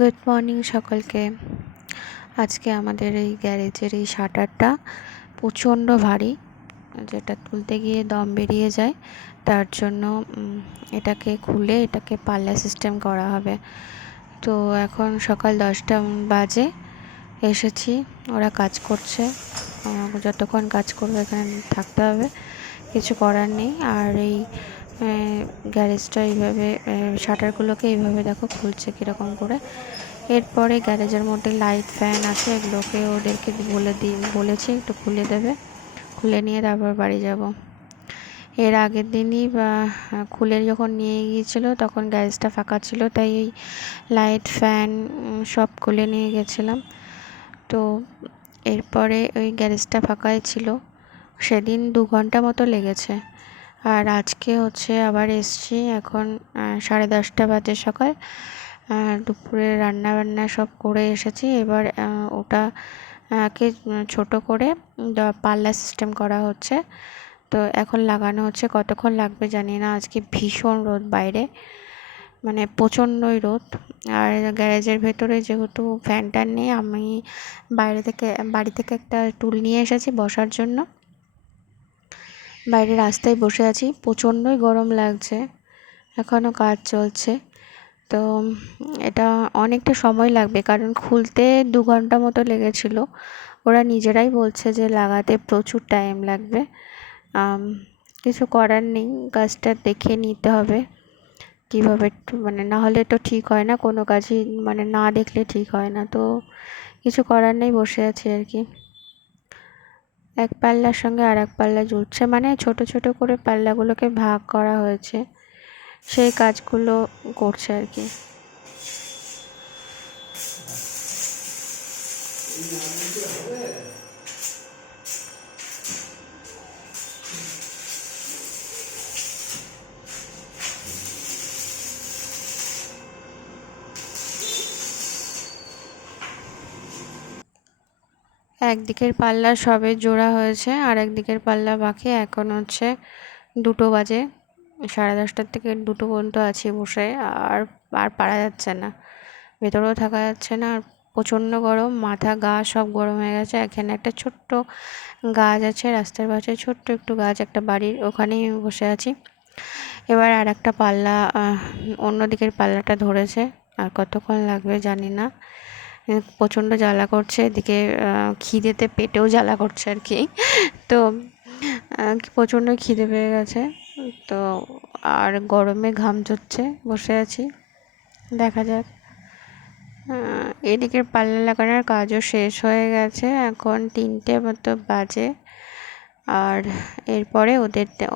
Good morning সকলকে। আজকে আমাদের এই গ্যারেজের এই শাটারটা প্রচণ্ড ভারী, যেটা তুলতে গিয়ে দম বেরিয়ে যায়। তার জন্য এটাকে খুলে এটাকে পাল্লা সিস্টেম করা হবে। তো এখন সকাল 10টা বাজে, এসেছি, ওরা কাজ করছে। যতক্ষণ কাজ করবে এখানে থাকতে হবে, কিছু করার নেই। আর এই গ্যারেজটা এইভাবে শাটারগুলোকে এইভাবে দেখো খুলছে কীরকম করে। এরপরে গ্যারেজের মধ্যে লাইট ফ্যান আছে, এগুলোকে ওদেরকে বলেছি একটু খুলে দেবে, খুলে নিয়ে তারপর বাড়ি যাব। এর আগের দিনই খুলে যখন নিয়ে গিয়েছিলো তখন গ্যারেজটা ফাঁকা ছিল, তাই এই লাইট ফ্যান সব খুলে নিয়ে গেছিলাম। তো এরপরে ওই গ্যারেজটা ফাঁকাই ছিল, সেদিন 2 ঘন্টা মতো লেগেছে। আর আজকে আবার এসছি, এখন 10:30 বাজে সকাল। দুপুরে রান্না বান্না সব করে এসেছি। এবার ওটাকে ছোট করে পাল্লা সিস্টেম করা হচ্ছে। তো এখন লাগানো হচ্ছে, কতক্ষণ লাগবে জানি না। আজকে ভীষণ রোদ বাইরে, মানে প্রচণ্ডই রোদ। আর গ্যারেজের ভেতরে যেহেতু ফ্যান ট্যান নেই, আমি বাড়ি থেকে একটা টুল নিয়ে এসেছি বসার জন্য। বাইরে রাস্তায় বসে আছি, প্রচণ্ডই গরম লাগছে, এখনও কাজ চলছে। তো এটা অনেকটা সময় লাগবে, কারণ খুলতে 2 ঘন্টা মতো লেগেছিল। ওরা নিজেরাই বলছে যে লাগাতে প্রচুর টাইম লাগবে। কিছু করার নেই, কাজটা দেখে নিতে হবে কীভাবে, মানে না হলে তো ঠিক হয় না কোনো কাজই, মানে না দেখলে ঠিক হয় না। তো কিছু করার নেই, বসে আছি আর কি। এক পাল্লার সঙ্গে আর এক পাল্লা জুড়ছে, মানে ছোট ছোট করে পাল্লাগুলোকে ভাগ করা হয়েছে, সেই কাজগুলো করছে আর কি। একদিকের পাল্লা সবে জোড়া হয়েছে, আর একদিকের পাল্লা বাকি। এখন 2টো বাজে, 10:30 থেকে 2টো পর্যন্ত আছি বসে। আর পারা যাচ্ছে না, ভেতরেও থাকা যাচ্ছে না। আর প্রচণ্ড গরম, মাথা গা সব গরম হয়ে গেছে। এখানে একটা ছোট্ট গাছ আছে রাস্তার পাশে, ছোট্ট একটু গাছ, একটা বাড়ির ওখানেই বসে আছি। এবার আর একটা পাল্লা, অন্য দিকের পাল্লাটা ধরেছে, আর কতক্ষণ লাগবে জানি না। প্রচণ্ড জ্বালা করছে, এদিকে খিদেতে পেটেও জ্বালা করছে আর কি। তো প্রচণ্ড খিদে পেয়ে গেছে, তো আর গরমে ঘাম ঝরছে, বসে আছি, দেখা যাক। এদিকের পাল্লা লাগানোর কাজও শেষ হয়ে গেছে, এখন 3টে মতো বাজে। আর এরপরে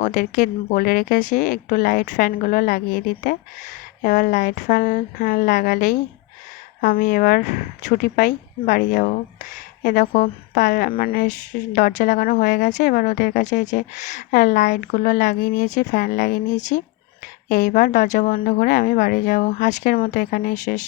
ওদেরকে বলে রেখেছি একটু লাইট ফ্যানগুলো লাগিয়ে দিতে। এবার লাইট ফ্যান লাগালেই আমি এবার ছুটি পাই, বাড়ি যাব। এ দেখো মানে দরজা লাগানো হয়ে গেছে। এবার ওদের কাছে এই যে লাইটগুলো লাগিয়ে নিয়েছি, ফ্যান লাগিয়ে নিয়েছি। এইবার দরজা বন্ধ করে আমি বাড়ি যাব। আজকের মতো এখানেই শেষ।